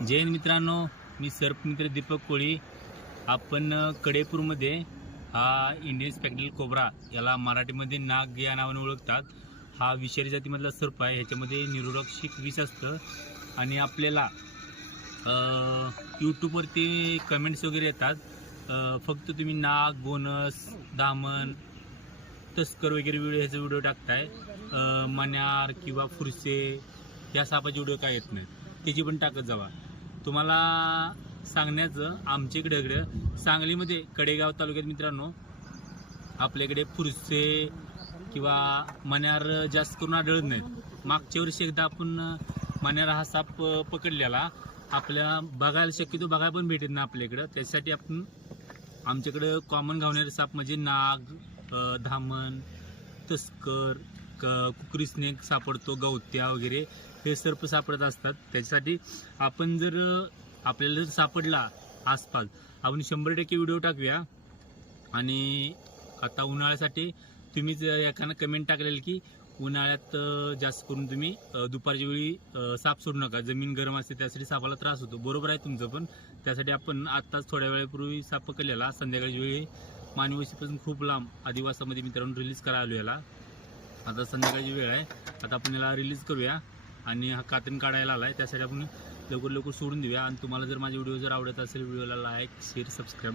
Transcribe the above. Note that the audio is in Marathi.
जय हिंद मित्रांनो, मी सर्पमित्र दीपक कोळी. आपण कडेपूरमध्ये हा इंडियन स्पेक्टेड कोब्रा, याला मराठीमध्ये नाग या नावाने ओळखतात. हा विषारी जातीमधला सर्प आहे. ह्याच्यामध्ये निरोधक विष असतं आणि आपल्याला यूट्यूबवरती कमेंट्स वगैरे येतात. फक्त तुम्ही नाग, बोनस, दामन, तस्कर वगैरे ह्याचे व्हिडिओ टाकताय. मण्यार किंवा फुरसे या सापाचे व्हिडिओ काय येत नाहीत, त्याची पण टाकत जावा. तुम्हाला सांगण्याचं आमच्याकडे सांगलीमध्ये कडेगाव तालुक्यात मित्रांनो आपल्याकडे फुरसे किंवा मण्यार जास्त करून आढळत नाहीत. मागच्या वर्षी एकदा आपण मण्यार हा साप पकडलेला, आपल्याला शक्यतो बघायला पण भेटत नाही आपल्याकडं. त्यासाठी आपण आमच्याकडं कॉमन घावणारे साप म्हणजे नाग, धामण, तस्कर, कुकरी स्नेक सापडतो, गवत्या वगैरे हे सर्प सापडत असतात. त्याच्यासाठी आपण जर आपल्याला जर सापडला आसपास, आपण 100% व्हिडिओ टाकूया. आणि आता उन्हाळ्यासाठी तुम्हीच एखादं कमेंट टाकलेलं की उन्हाळ्यात जास्त करून तुम्ही दुपारच्या वेळी साप सोडू नका, जमीन गरम असते त्यासाठी सापाला त्रास होतो. बरोबर आहे तुमचं, पण त्यासाठी आपण आत्ताच थोड्या वेळापूर्वी साप पकडलेला संध्याकाळच्या वेळी मानववस्तीपासून खूप लांब आदिवासामध्ये मित्रांनो रिलीज करायला आलो याला. आता संध्याकाळची वेळ आहे, आता आपण याला रिलीज करूया आणि हा कातन काढायला आला आहे. त्यासाठी आपण लवकर सोडून देऊया. आणि तुम्हाला जर माझे व्हिडिओ जर आवडत असेल, व्हिडिओला लाईक, शेअर, सबस्क्राईब